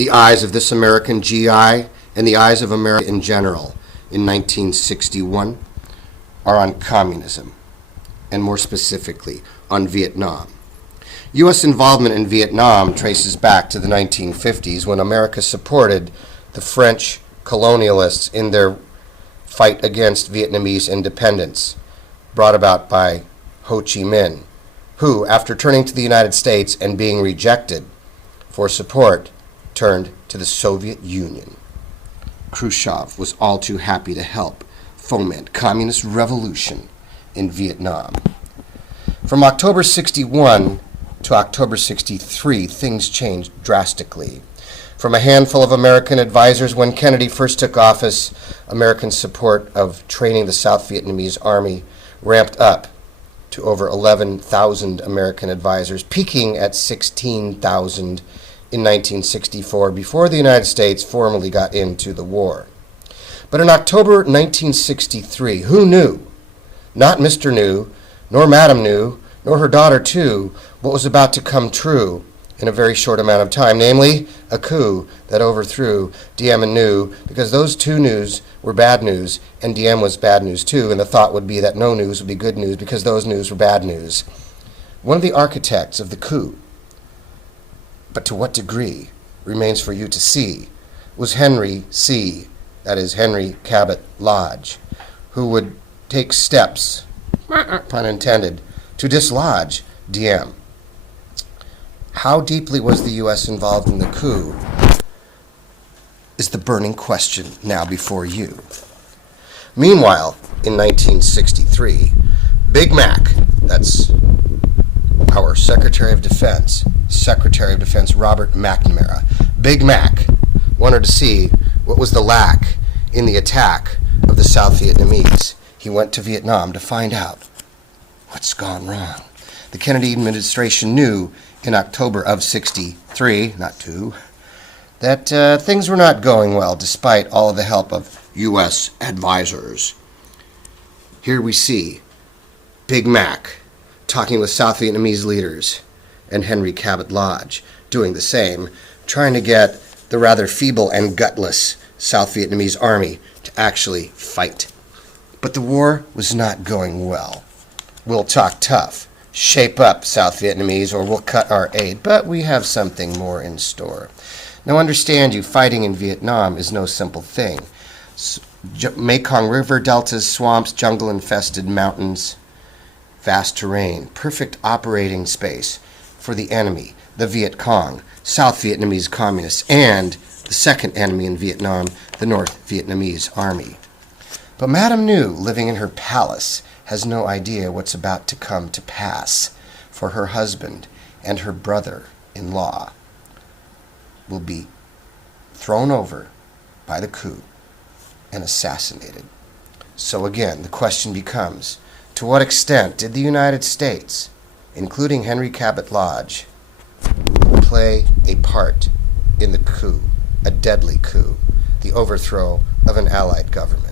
the eyes of this American GI and the eyes of America in general in 1961 are on communism, and more specifically on Vietnam. U.S. involvement in Vietnam traces back to the 1950s when America supported the French colonialists in their fight against Vietnamese independence, brought about by Ho Chi Minh, who, after turning to the United States and being rejected for support, turned to the Soviet Union. Khrushchev was all too happy to help foment communist revolution in Vietnam. From October 61 to October 63, things changed drastically. From a handful of American advisors when Kennedy first took office, American support of training the South Vietnamese army ramped up to over 11,000 American advisors, peaking at 16,000 in 1964 before the United States formally got into the war. But in October 1963, who knew? Not Mr. New, nor Madam New, nor her daughter too, what was about to come true in a very short amount of time, namely a coup that overthrew Diem and New, because those two news were bad news, and Diem was bad news too, and the thought would be that no news would be good news because those news were bad news. One of the architects of the coup, but to what degree remains for you to see, was Henry C., that is Henry Cabot Lodge, who would take steps, pun intended, to dislodge Diem. How deeply was the U.S. involved in the coup is the burning question now before you. Meanwhile, in 1963, Big Mac, that's our Secretary of Defense Robert McNamara, Big Mac wanted to see what was the lack in the attack of the South Vietnamese. He went to Vietnam to find out what's gone wrong. The Kennedy administration knew in October of 63, not 2, that things were not going well despite all of the help of U.S. advisors. Here we see Big Mac talking with South Vietnamese leaders and Henry Cabot Lodge doing the same, trying to get the rather feeble and gutless South Vietnamese army to actually fight. But the war was not going well. We'll talk tough. Shape up, South Vietnamese, or we'll cut our aid. But we have something more in store. Now understand you, fighting in Vietnam is no simple thing. Mekong River deltas, swamps, jungle-infested mountains, vast terrain, perfect operating space for the enemy, the Viet Cong, South Vietnamese communists, and the second enemy in Vietnam, the North Vietnamese army. But Madame New, living in her palace, has no idea what's about to come to pass, for her husband and her brother-in-law will be thrown over by the coup and assassinated. So again, the question becomes, to what extent did the United States, including Henry Cabot Lodge, play a part in the coup, a deadly coup, the overthrow of an Allied government?